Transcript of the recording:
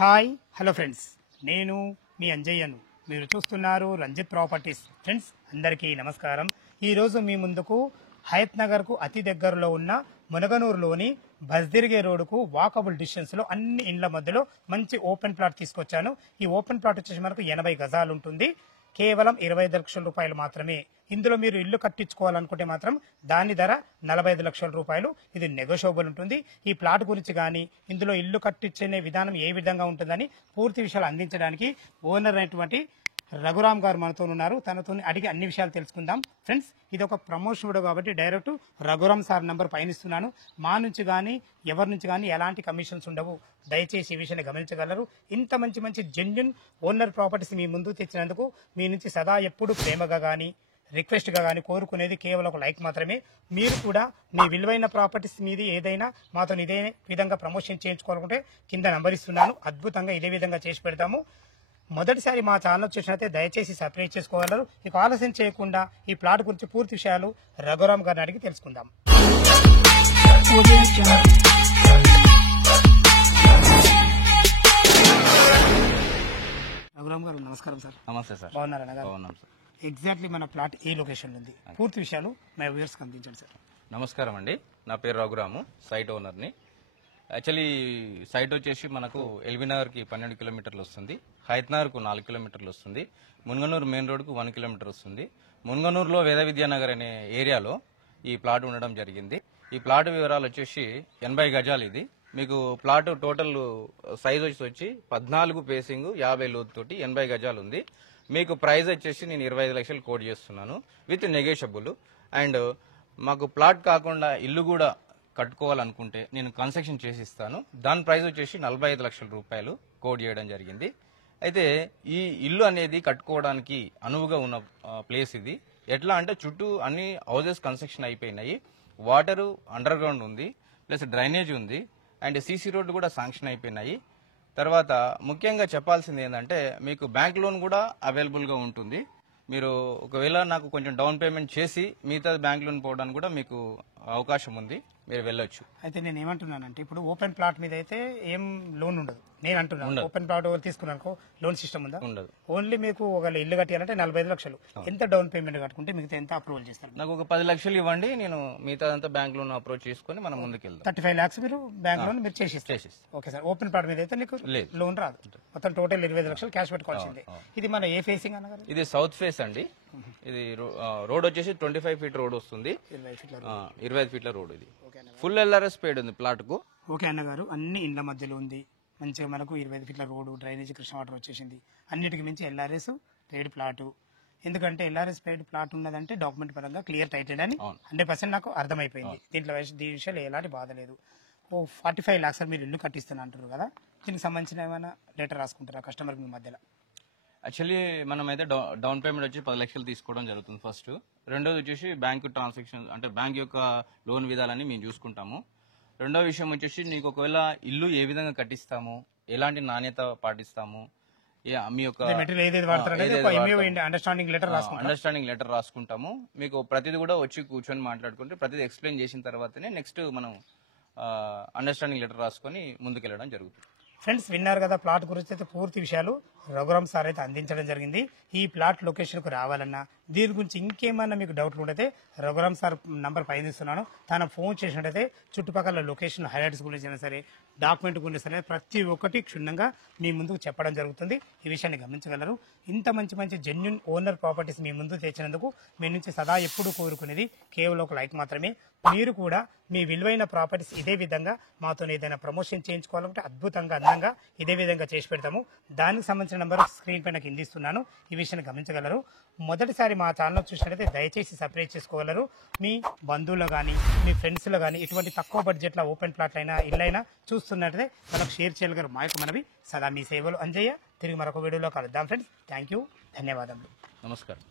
Hi hello friends, నేను మీ అంజయ్యను. మీరు చూస్తున్నారు రంజిత్ ప్రాపర్టీస్. ఫ్రెండ్స్ అందరికీ నమస్కారం. ఈరోజు మీ ముందుకు హయత్ నగర్కు అతి దగ్గరలో ఉన్న మునగనూరులోని బస్దిరిగే రోడ్డుకు వాకబుల్ డిస్టెన్స్లో అన్ని ఇండ్ల మధ్యలో మంచి ఓపెన్ ప్లాట్ తీసుకొచ్చాను. ఈ ఓపెన్ ప్లాట్ వచ్చేసి మనకు 80 గజాలు ఉంటుంది. కేవలం 25 లక్షల రూపాయలు మాత్రమే. ఇందులో మీరు ఇల్లు కట్టించుకోవాలనుకుంటే మాత్రం దాని ధర 45 లక్షల రూపాయలు. ఇది నెగోషియబుల్ ఉంటుంది. ఈ ప్లాట్ గురించి కానీ ఇందులో ఇల్లు కట్టించే విధానం ఏ విధంగా ఉంటుందని పూర్తి విషయాలు అందించడానికి ఓనర్ అయినటువంటి రఘురామ్ గారు మనతో ఉన్నారు. తనతో అడిగి అన్ని విషయాలు తెలుసుకుందాం. ఫ్రెండ్స్, ఇది ఒక ప్రమోషన్ వీడియో కాబట్టి డైరెక్ట్ రఘురామ్ సార్ నంబర్ పైన ఇస్తున్నాను. మా నుంచి కానీ ఎవరి నుంచి కానీ ఎలాంటి కమిషన్స్ ఉండవు. దయచేసి ఈ విషయాన్ని గమనించగలరు. ఇంత మంచి మంచి జెన్యున్ ఓనర్ ప్రాపర్టీస్ మీ ముందు తెచ్చినందుకు మీ నుంచి సదా ఎప్పుడు ప్రేమగా కానీ రిక్వెస్ట్గా కానీ కోరుకునేది కేవలం ఒక లైక్ మాత్రమే. మీరు కూడా మీ విలువైన ప్రాపర్టీస్ మీది ఏదైనా మాతో ఇదే విధంగా ప్రమోషన్ చేయించుకోవాలనుకుంటే కింద నంబర్ ఇస్తున్నాను. అద్భుతంగా ఇదే విధంగా చేసి పెడతాము. మొదటిసారి మా ఛానల్ చూసినట్లయితే దయచేసి సబ్స్క్రైబ్ చేసుకోగలరు. ఇక ఆలస్యం చేయకుండా ఈ ప్లాట్ గురించి పూర్తి విషయాలు రఘురామ్ గారిని అడిగి తెలుసుకుందాం. రఘురామ్ గారు నమస్కారం సార్. నమస్తే సార్. బాగున్నారా? బాగున్నాం సార్. ఎగ్జాక్ట్లీ మన ప్లాట్ ఏ లొకేషన్ ఉంది, పూర్తి విషయాలు మా వ్యూవర్స్కి అందించండి సార్. నమస్కారం అండి, నా పేరు రఘురాము, సైట్ ఓనర్ని. యాక్చువల్లీ సైట్ వచ్చేసి మనకు ఎల్బీనగర్కి 12 కిలోమీటర్లు వస్తుంది, హయత్ నగర్కు 4 కిలోమీటర్లు వస్తుంది, మున్గనూరు మెయిన్ రోడ్కు 1 కిలోమీటర్ వస్తుంది. మున్గనూరులో వేద విద్యానగర్ అనే ఏరియాలో ఈ ప్లాట్ ఉండడం జరిగింది. ఈ ప్లాట్ వివరాలు వచ్చేసి 80 గజాలు. ఇది మీకు ప్లాట్ టోటల్ సైజ్ వచ్చి 14 పేసింగ్ 50 లోతుతోటి 80 గజాలు ఉంది. మీకు ప్రైస్ వచ్చేసి నేను 25 లక్షలు కోట్ చేస్తున్నాను విత్ నెగోషియబుల్. అండ్ మాకు ప్లాట్ కాకుండా ఇల్లు కూడా కట్టుకోవాలనుకుంటే నేను కన్స్ట్రక్షన్ చేసి ఇస్తాను. దాని ప్రైస్ వచ్చేసి 45 లక్షల రూపాయలు కోట్ చేయడం జరిగింది. అయితే ఈ ఇల్లు అనేది కట్టుకోవడానికి అనువుగా ఉన్న ప్లేస్ ఇది. ఎట్లా అంటే చుట్టూ అన్ని హౌసెస్ కన్స్ట్రక్షన్ అయిపోయినాయి, వాటరు అండర్ గ్రౌండ్ ఉంది, ప్లస్ డ్రైనేజ్ ఉంది, అండ్ సీసీ రోడ్డు కూడా శాంక్షన్ అయిపోయినాయి. తర్వాత ముఖ్యంగా చెప్పాల్సింది ఏంటంటే మీకు బ్యాంక్ లోన్ కూడా అవైలబుల్గా ఉంటుంది. మీరు ఒకవేళ నాకు కొంచెం డౌన్ పేమెంట్ చేసి మిగతా బ్యాంక్ లోన్ పోవడానికి కూడా మీకు అవకాశం ఉంది, మీరు వెళ్ళొచ్చు. అయితే నేను ఏమంటున్నానంటే ఇప్పుడు ఓపెన్ ప్లాట్ మీద అయితే ఏం లోన్ ఉండదు. నేను అంటున్నాను ఓపెన్ ప్లాట్ తీసుకున్నాను లోన్ సిస్టమ్ ఉందా? ఉండదు. ఓన్లీ మీకు ఒక ఇల్లు కట్టాలంటే 45 లక్షలు. ఎంత డౌన్ పేమెంట్ కట్టుకుంటే మిగతా ఎంత అప్రూవల్ చేస్తారు? నాకు ఒక 10 లక్షలు ఇవ్వండి, నేను మిగతా అంతా బ్యాంక్ లోన్ అప్రోచ్ చేసుకుని మనం ముందుకు వెళ్దాం. 35 లాక్స్ మీరు బ్యాంక్ లోన్ మీరు చేసిస్తారు. Okay sir. ఓపెన్ ప్లాట్ మీద అయితే నీకు లోన్ రాదు. మొత్తం టోటల్ 25 లక్షలు క్యాష్ పెట్టుకోవాల్సిందే. ఇది మన ఏ ఫేసింగ్ అన్నగారు? ఇది సౌత్ ఫేస్ అండి. ఇది రోడ్ వచ్చేసి 25 ఫీట్ రోడ్ వస్తుంది, 25 ఫీట్ల రోడ్. ఇది ఫుల్ ఎల్ఆర్ఎస్ పేడ్ ఉంది ప్లాట్ కు. ఓకే అన్నగారు, అన్ని ఇండ్ల మధ్యలో ఉంది, మంచిగా మనకు 25 ఫీట్ల రోడ్డు, డ్రైనేజ్, కృష్ణ వాటర్ వచ్చేసింది. అన్నిటికి మించి ఎల్ఆర్ఎస్ పెయిడ్ ప్లాట్. ఎందుకంటే ఎల్ఆర్ఎస్ పెయిడ్ ప్లాట్ ఉన్నదంటే డాక్యుమెంట్ పరంగా క్లియర్ టైటెడ్ అని 100% నాకు అర్థమైపోయింది. దీంట్లో దీని విషయాలు ఎలాంటి బాధ లేదు. 45 లాక్స్ మీరు ఇల్లు కట్టిస్తున్నా అంటారు కదా, దీనికి సంబంధించిన ఏమైనా లెటర్ రాసుకుంటారా కస్టమర్ మీ మధ్యలో? యాక్చువల్లీ మనం అయితే డౌన్ పేమెంట్ వచ్చి 10 లక్షలు తీసుకోవడం జరుగుతుంది ఫస్ట్. రెండోది వచ్చేసి బ్యాంక్ ట్రాన్సాక్షన్ అంటే బ్యాంక్ యొక్క లోన్ విధాలని మేము చూసుకుంటాము. రెండో విషయం వచ్చేసి నీకు ఒకవేళ ఇల్లు ఏ విధంగా కట్టిస్తాము, ఎలాంటి నాణ్యత పాటిస్తాము, మీ యొక్క అండర్స్టాండింగ్ లెటర్ రాసుకుంటాము. మీకు ప్రతిదీ కూడా వచ్చి కూర్చొని మాట్లాడుకుంటే ప్రతిదీ ఎక్స్ప్లెయిన్ చేసిన తర్వాతనే నెక్స్ట్ మనం అండర్స్టాండింగ్ లెటర్ రాసుకొని ముందుకెళ్ళడం జరుగుతుంది. ఫ్రెండ్స్, విన్నారు కదా ప్లాట్ గురించి అయితే పూర్తి విషయాలు రఘురామ్ సార్ అయితే అందించడం జరిగింది. ఈ ప్లాట్ లొకేషన్కు రావాలన్నా దీని గురించి ఇంకేమన్నా మీకు డౌట్లు ఉంటే రఘురామ్ సార్ నంబర్ పైన ఇస్తున్నాను. తన ఫోన్ చేసినట్టయితే చుట్టుపక్కల లొకేషన్ హైలైట్స్ గురించి అయినా సరే, డాక్యుమెంట్ గురించి సరే ప్రతి ఒక్కటి క్షుణ్ణంగా మీ ముందుకు చెప్పడం జరుగుతుంది. ఈ విషయాన్ని గమనించగలరు. ఇంత మంచి మంచి జెన్యున్ ఓనర్ ప్రాపర్టీస్ మీ ముందు తెచ్చినందుకు మీ నుంచి సదా ఎప్పుడు కోరుకునేది కేవలం ఒక లైక్ మాత్రమే. మీరు కూడా మీ విలువైన ప్రాపర్టీస్ ఇదే విధంగా మాతో ఏదైనా ప్రమోషన్ చేయించుకోవాలంటే అద్భుతంగా అందంగా ఇదే విధంగా చేసి పెడతాము. దానికి సంబంధించిన నంబర్ స్క్రీన్ పైన కింద ఇస్తున్నాను. ఈ విషయాన్ని గమనించగలరు. మొదటిసారి మా ఛానల్ చూసినట్లయితే దయచేసి సబ్స్క్రైబ్ చేసుకోగలరు. మీ బంధువులు కానీ మీ ఫ్రెండ్స్లో కానీ ఇటువంటి తక్కువ బడ్జెట్లో ఓపెన్ ప్లాట్ అయినా ఇల్లైనా చూస్తున్నట్లయితే మనకు షేర్ చేయగలరు. మా యొక్క మనవి సదా మీ సేవలు అంజయ్య. తిరిగి మరొక వీడియోలో కలుద్దాం ఫ్రెండ్స్. థ్యాంక్ యూ, ధన్యవాదాలు, నమస్కారం.